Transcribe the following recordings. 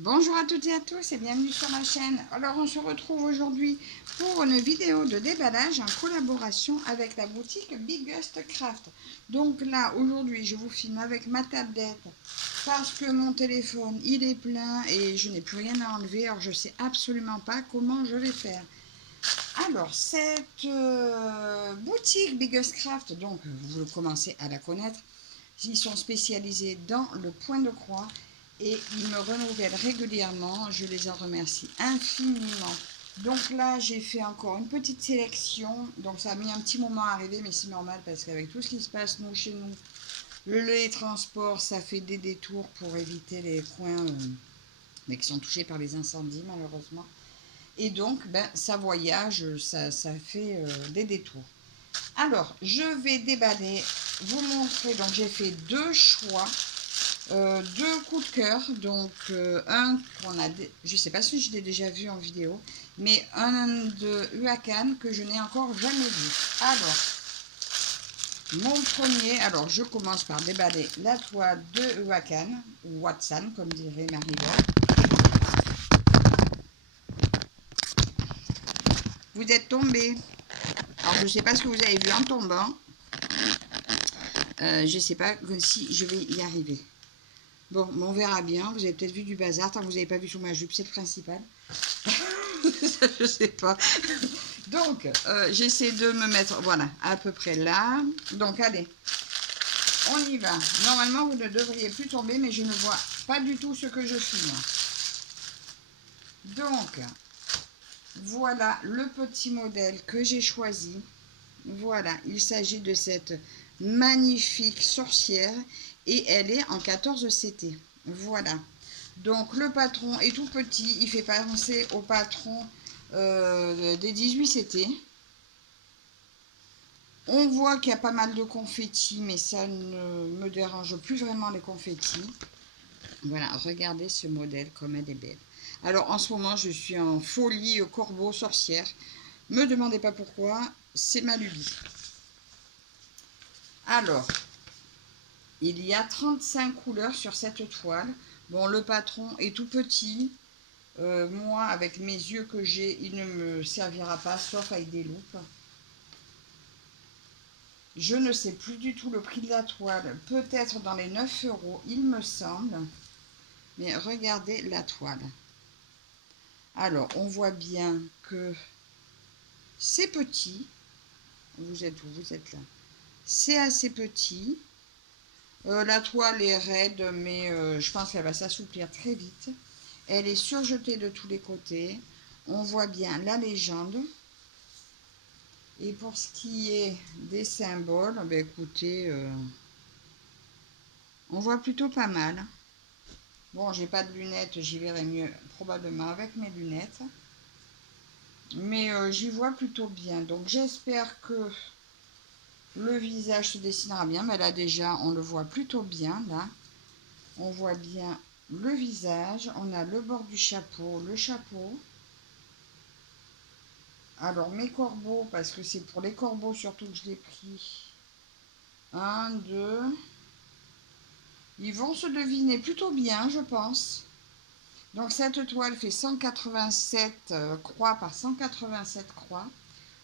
Bonjour à toutes et à tous et bienvenue sur ma chaîne. Alors on se retrouve aujourd'hui pour une vidéo de déballage en collaboration avec la boutique Biggest Craft. Donc là aujourd'hui je vous filme avec ma tablette parce que mon téléphone il est plein et je n'ai plus rien à enlever. Alors je ne sais absolument pas comment je vais faire. Alors cette boutique Biggest Craft, donc vous commencez à la connaître. Ils sont spécialisés dans le point de croix et ils me renouvellent régulièrement. Je les en remercie infiniment. Donc là, j'ai fait encore une petite sélection. Donc ça a mis un petit moment à arriver, mais c'est normal parce qu'avec tout ce qui se passe chez nous, les transports, ça fait des détours pour éviter les coins mais qui sont touchés par les incendies malheureusement. Et donc, ça voyage, ça fait des détours. Alors, je vais déballer, vous montrer. Donc, j'ai fait deux choix, deux coups de cœur. Donc, un qu'on a, je ne sais pas si je l'ai déjà vu en vidéo, mais un de Huacan que je n'ai encore jamais vu. Alors, mon premier, alors je commence par déballer la toile de Huacan, ou Watson, comme dirait Marie-Laure. Vous êtes tombé. Alors, je ne sais pas ce que vous avez vu en tombant. Je ne sais pas si je vais y arriver. Bon, on verra bien. Vous avez peut-être vu du bazar. Tant que vous n'avez pas vu sous ma jupe, c'est le principal. Je ne sais pas. Donc, j'essaie de me mettre, voilà, à peu près là. Donc, allez, on y va. Normalement, vous ne devriez plus tomber, mais je ne vois pas du tout ce que je filme. Donc, voilà le petit modèle que j'ai choisi. Voilà, il s'agit de cette magnifique sorcière et elle est en 14 CT. Voilà. Donc le patron est tout petit, il fait penser au patron des 18 CT. On voit qu'il y a pas mal de confettis, mais ça ne me dérange plus vraiment les confettis. Voilà, regardez ce modèle comme elle est belle. Alors en ce moment, je suis en folie corbeau sorcière. Me demandez pas pourquoi, c'est ma lubie. Alors, il y a 35 couleurs sur cette toile. Bon, le patron est tout petit. Moi, avec mes yeux que j'ai, il ne me servira pas, sauf avec des loupes. Je ne sais plus du tout le prix de la toile. Peut-être dans les 9 €, il me semble. Mais regardez la toile. Alors, on voit bien que c'est petit. Vous êtes où? Vous êtes là. C'est assez petit. La toile est raide, mais je pense qu'elle va s'assouplir très vite. Elle est surjetée de tous les côtés. On voit bien la légende. Et pour ce qui est des symboles, écoutez, on voit plutôt pas mal. Bon, j'ai pas de lunettes, j'y verrai mieux probablement avec mes lunettes. Mais j'y vois plutôt bien. Donc j'espère que le visage se dessinera bien. Mais là déjà, on le voit plutôt bien. Là, on voit bien le visage. On a le bord du chapeau, le chapeau. Alors mes corbeaux, parce que c'est pour les corbeaux surtout que je l'ai pris. 1, 2. Ils vont se deviner plutôt bien, je pense. Donc cette toile fait 187 croix par 187 croix.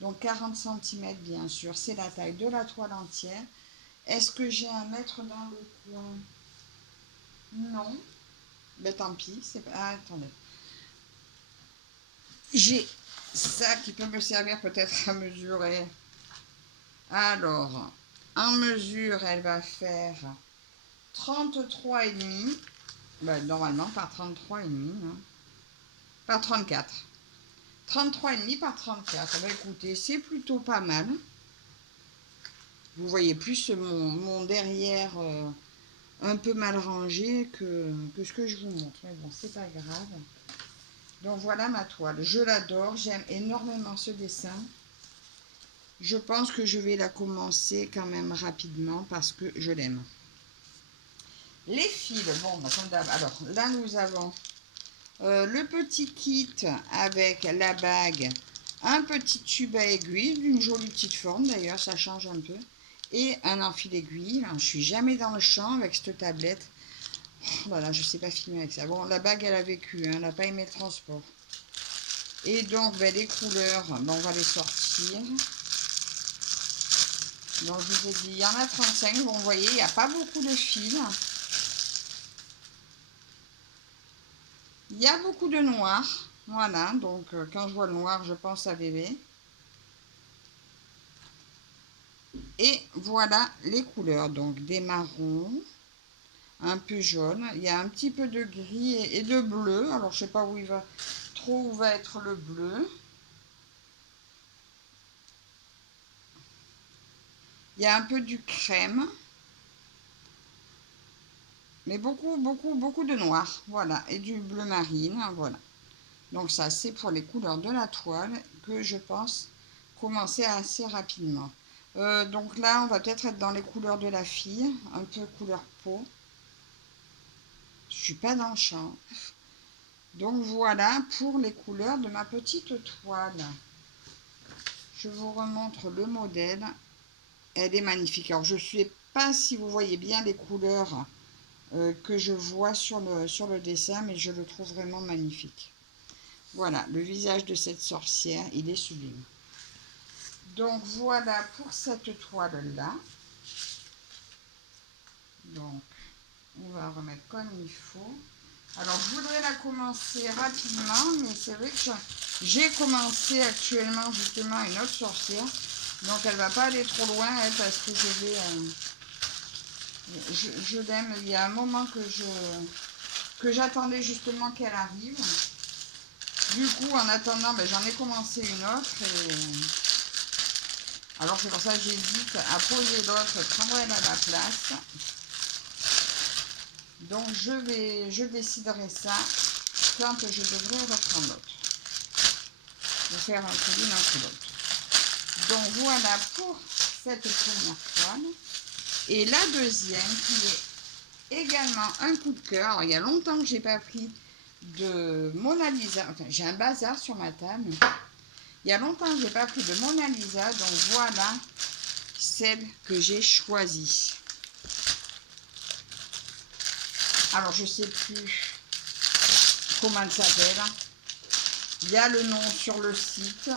Donc 40 cm bien sûr. C'est la taille de la toile entière. Est-ce que j'ai un mètre dans le coin? Non. Ben tant pis. Ah, attendez. J'ai ça qui peut me servir peut-être à mesurer. Alors, en mesure, elle va faire 33,5. Ben, normalement par 33,5. Hein. Par 34. 33,5 par 34. Ben, écoutez, c'est plutôt pas mal. Vous voyez plus mon derrière un peu mal rangé que ce que je vous montre. Mais bon, c'est pas grave. Donc voilà ma toile. Je l'adore. J'aime énormément ce dessin. Je pense que je vais la commencer quand même rapidement parce que je l'aime. Les fils, bon, comme d'hab. Alors là, nous avons le petit kit avec la bague, un petit tube à aiguille, d'une jolie petite forme d'ailleurs, ça change un peu, et un enfil aiguille. Je suis jamais dans le champ avec cette tablette. Voilà, je sais pas filmer avec ça. Bon, la bague, elle a vécu, hein, elle n'a pas aimé le transport. Et donc, ben, les couleurs, ben, on va les sortir. Donc, je vous ai dit, il y en a 35. Bon, vous voyez, il n'y a pas beaucoup de fils. Il y a beaucoup de noir. Voilà, donc quand je vois le noir, je pense à bébé. Et voilà les couleurs. Donc, des marrons, un peu jaune. Il y a un petit peu de gris et de bleu. Alors, je sais pas où il va, trop où va être le bleu. Il y a un peu du crème. Mais beaucoup, beaucoup, beaucoup de noir. Voilà. Et du bleu marine. Voilà. Donc ça, c'est pour les couleurs de la toile que je pense commencer assez rapidement. Donc là, on va peut-être être dans les couleurs de la fille. Un peu couleur peau. Je suis pas dans le champ. Donc voilà pour les couleurs de ma petite toile. Je vous remontre le modèle. Elle est magnifique. Alors je ne sais pas si vous voyez bien les couleurs que je vois sur le dessin, mais je le trouve vraiment magnifique. Voilà, le visage de cette sorcière, il est sublime. Donc voilà pour cette toile-là. Donc on va remettre comme il faut. Alors je voudrais la commencer rapidement, mais c'est vrai que j'ai commencé actuellement justement une autre sorcière. Donc elle va pas aller trop loin, elle, parce que je vais... je l'aime. Il y a un moment que j'attendais justement qu'elle arrive. Du coup, en attendant, ben, j'en ai commencé une autre. Et... alors c'est pour ça que j'hésite à poser l'autre, prendre elle à la place. Donc je déciderai ça quand je devrais reprendre l'autre. Je vais faire un coup l'une, un coup l'autre. Donc voilà pour cette première toile. Et la deuxième qui est également un coup de cœur. Alors, il y a longtemps que j'ai pas pris de Mona Lisa. Enfin, j'ai un bazar sur ma table. Il y a longtemps que j'ai pas pris de Mona Lisa. Donc voilà celle que j'ai choisie. Alors je sais plus comment elle s'appelle. Il y a le nom sur le site.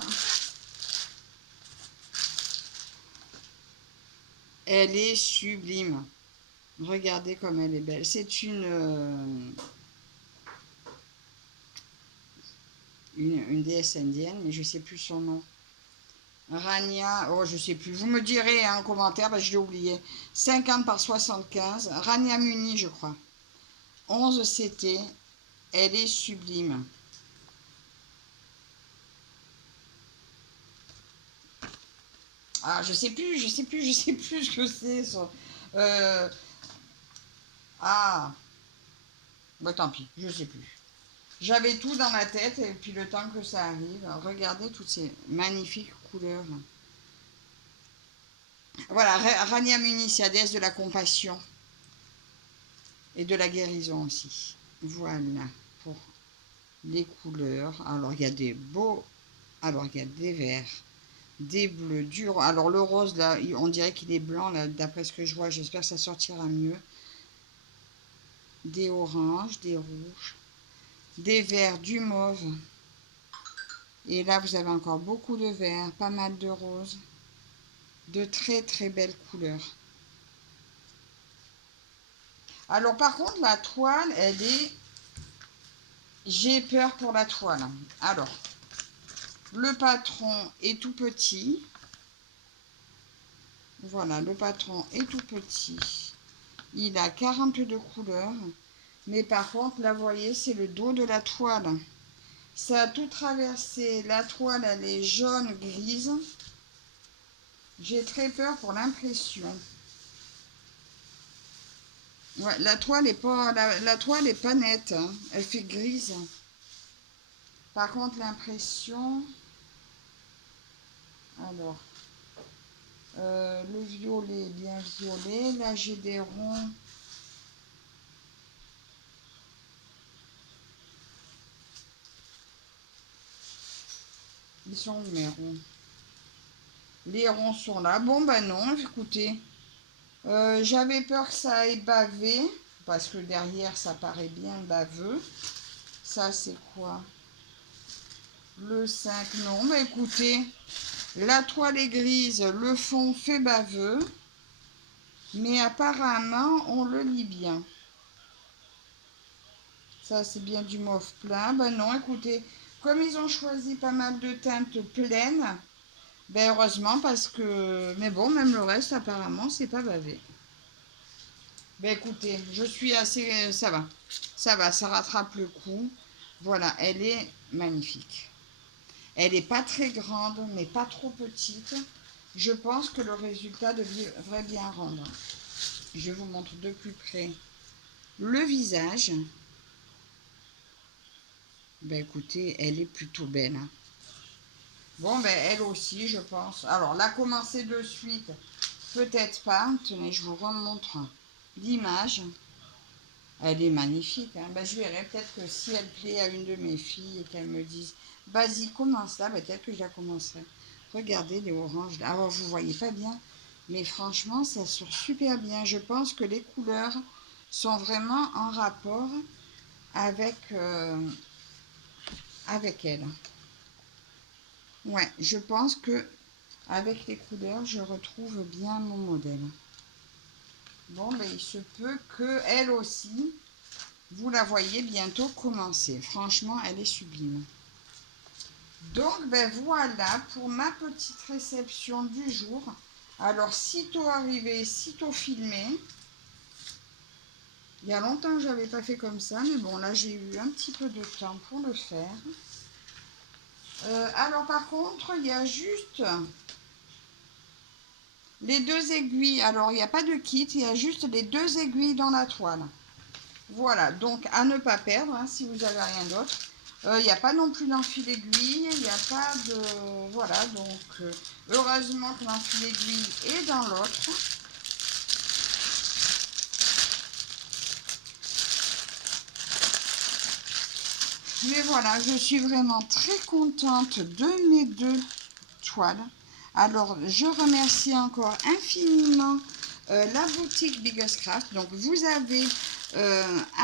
Elle est sublime. Regardez comme elle est belle. C'est une déesse indienne, mais je ne sais plus son nom. Rania, oh je sais plus. Vous me direz en commentaire, je l'ai oublié. 50 par 75. Rania Muni, je crois. 11 CT. Elle est sublime. Ah, je sais plus ce que c'est. Ah, bah tant pis, je sais plus. J'avais tout dans la tête et puis le temps que ça arrive, regardez toutes ces magnifiques couleurs. Voilà, Rania Muni, c'est la déesse de la compassion et de la guérison aussi. Voilà pour les couleurs. Alors il y a des beaux, alors il y a des verts, des bleus, du rose. Alors le rose là, on dirait qu'il est blanc là, d'après ce que je vois. J'espère que ça sortira mieux. Des oranges, des rouges, des verts, du mauve. Et là, vous avez encore beaucoup de verts, pas mal de roses, de très très belles couleurs. Alors par contre, la toile, elle est... j'ai peur pour la toile. Alors, le patron est tout petit. Voilà, le patron est tout petit. Il a 42 couleurs. Mais par contre, là, vous voyez, c'est le dos de la toile. Ça a tout traversé. La toile, elle est jaune-grise. J'ai très peur pour l'impression. Ouais, la toile est pas, la toile est pas nette. Hein. Elle fait grise. Par contre, l'impression... alors, le violet est bien violet. Là, j'ai des ronds. Ils sont où mes ronds? Les ronds sont là. Bon, ben non, écoutez. J'avais peur que ça aille bavé. parce que derrière, ça paraît bien baveux. Ça, c'est quoi? Le 5, non. Mais écoutez, la toile est grise, le fond fait baveux. Mais apparemment, on le lit bien. Ça, c'est bien du mauve plein. Ben non, écoutez, comme ils ont choisi pas mal de teintes pleines, ben heureusement parce que... Mais bon, même le reste, apparemment, c'est pas bavé. Ben écoutez, je suis assez... Ça va. Ça va, ça rattrape le coup. Voilà, elle est magnifique. Elle n'est pas très grande, mais pas trop petite. Je pense que le résultat devrait bien rendre. Je vous montre de plus près le visage. Ben écoutez, elle est plutôt belle. Hein. Bon, ben elle aussi, je pense. Alors, la commencer de suite, peut-être pas. Tenez, je vous remontre l'image. Elle est magnifique. Hein. Ben, je verrai peut-être que si elle plaît à une de mes filles et qu'elle me dise, vas-y, commence là, ben, peut-être que je la commencerai. Regardez les oranges. Alors, vous voyez pas bien, mais franchement, ça sort super bien. Je pense que les couleurs sont vraiment en rapport avec, avec elle. Ouais, je pense que avec les couleurs, je retrouve bien mon modèle. Bon, ben, il se peut que elle aussi, vous la voyez bientôt commencer. Franchement, elle est sublime. Donc, ben voilà pour ma petite réception du jour. Alors, sitôt arrivé, sitôt filmé. Il y a longtemps que je n'avais pas fait comme ça, mais bon, là, j'ai eu un petit peu de temps pour le faire. Alors, par contre, il y a juste les 2 aiguilles. Alors, il n'y a pas de kit, il y a juste les 2 aiguilles dans la toile. Voilà, donc à ne pas perdre hein, si vous n'avez rien d'autre. Il n'y a pas non plus d'enfil aiguille, il n'y a pas de... Voilà, donc heureusement que l'enfil aiguille est dans l'autre. Mais voilà, je suis vraiment très contente de mes 2 toiles. Alors, je remercie encore infiniment la boutique Biggest Craft. Donc, vous avez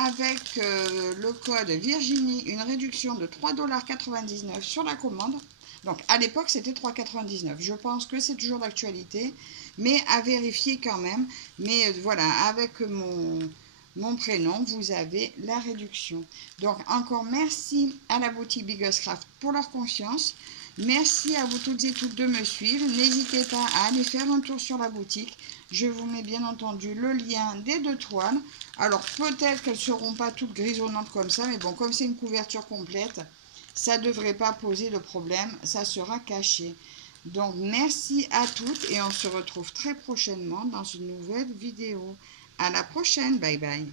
avec le code Virginie une réduction de 3,99 $ sur la commande. Donc, à l'époque, c'était 3,99 $. Je pense que c'est toujours d'actualité, mais à vérifier quand même. Mais voilà, avec mon prénom, vous avez la réduction. Donc, encore merci à la boutique Biggest Craft pour leur confiance. Merci à vous toutes et toutes de me suivre. N'hésitez pas à aller faire un tour sur la boutique. Je vous mets bien entendu le lien des 2 toiles. Alors peut-être qu'elles ne seront pas toutes grisonnantes comme ça, mais bon, comme c'est une couverture complète, ça ne devrait pas poser de problème. Ça sera caché. Donc merci à toutes et on se retrouve très prochainement dans une nouvelle vidéo. À la prochaine. Bye bye.